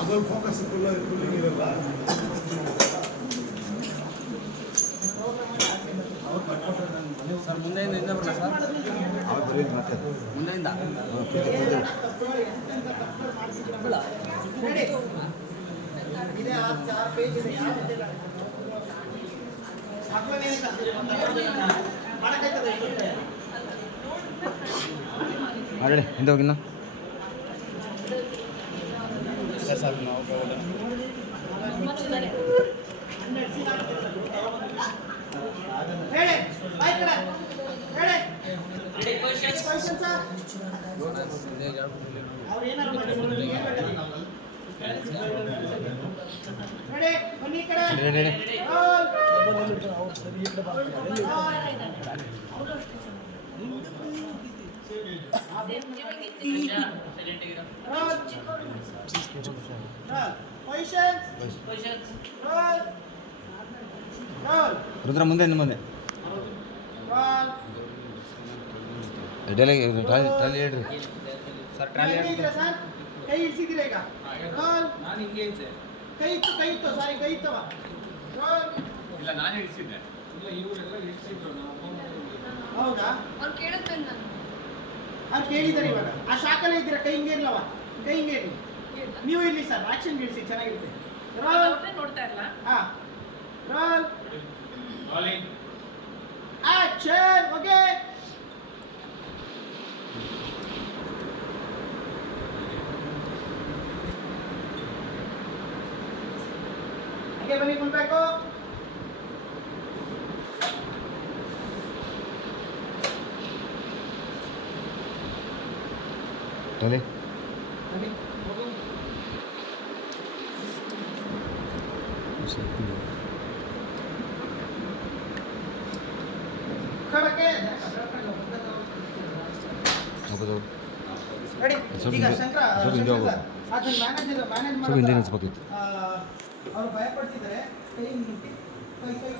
ಅದ್ರಲ್ಲಿ ಫೋಕಸ್ ಇರಲ್ಲ. ಸರ್ ಮುಂದೆಯಿಂದ ಹಿಂದೆ ಬರಲ್ಲ ಸರ್? ಮುಂದೆಯಿಂದ? ಹಾಂ, ಕೂತು ಹೇಳಿ ಬಾಯ್ ಕಡೆ ಹೇಳಿ ಕ್ವಶನ್ ಸರ್ ರುದ್ರ ಮುಂದೆ ಇನ್ನು ಮುಂದೆ ರೋಲ್. ಎಡೆಲೆ ಟ್ರಾಲಿ ಟ್ರಾಲಿ ಹೇಳ್ರಿ. ಸರ್ ಕೈ ಸರ್. ಕೈ ಇಳಿಸಿದ್ದೀರಾ ಈಗ? ರೋಲ್. ನಾನು ಹಿಂಗೆ ಇದ್ದೆ ಕೈ ಇತ್ತು ಕೈ ಇತ್ತು ಸಾರಿ ಕೈ ಇತ್ತವ. ರೋಲ್. ಇಲ್ಲ ನಾನು ಇಳಿಸಿದ್ದೆ. ಇಲ್ಲ ಇವರೆಲ್ಲ ಇಳಿಸಿದ್ರು ಹೌದಾ? ಅವ್ರು ಕೇಳುತ್ತೆ ನಾನು ಅವ್ರು ಕೇಳಿದ್ದಾರೆ ಇವಾಗ. ಆ ಶಾಖಲೆ ಇದ್ದೀರಾ? ಕೈ ಹಿಂಗೆ ಇರ್ಲವ? ಕೈ ಹಿಂಗೆ ಇರ್ಲಿ. ನೀವು ಇರ್ಲಿ ಸರ್ ಆಕ್ಷನ್ ಇಳಿಸಿ ಚೆನ್ನಾಗಿರುತ್ತೆ. ರೋಲ್ ನೋಡ್ತಾ ಇಲ್ಲ ಹಾ. ರೋಲ್ ಆಕ್ಷನ್ ಓಕೆ ಹಾಗೆ ಬನ್ನಿ ಫುಲ್ ಬ್ಯಾಕು ಟ್ರಾಲಿ ಬನ್ನಿ ಹೋಗು ಕಡಕ್ಕೆ ಹೋಗೋದು ರೆಡಿ ಸ್ವಲ್ಪ ಈಗ ಹಿಂದೆ- ಶಂಕರ ಸ್ವಲ್ಪ ಹಿಂದೆ ಹೋಗು. ಅದನ್ನ ಮ್ಯಾನೇಜರ್ ಮ್ಯಾನೇಜ್ ಸ್ವಲ್ಪ ಹಿಂದೆ ಅನ್ಸ್ಬೇಕಿತ್ತು ಅವರು ಭಯಪಡ್ತಿದ್ದಾರೆ ಕೈ ಮುಟ್ಟಿ ಕೈ ಕೈ.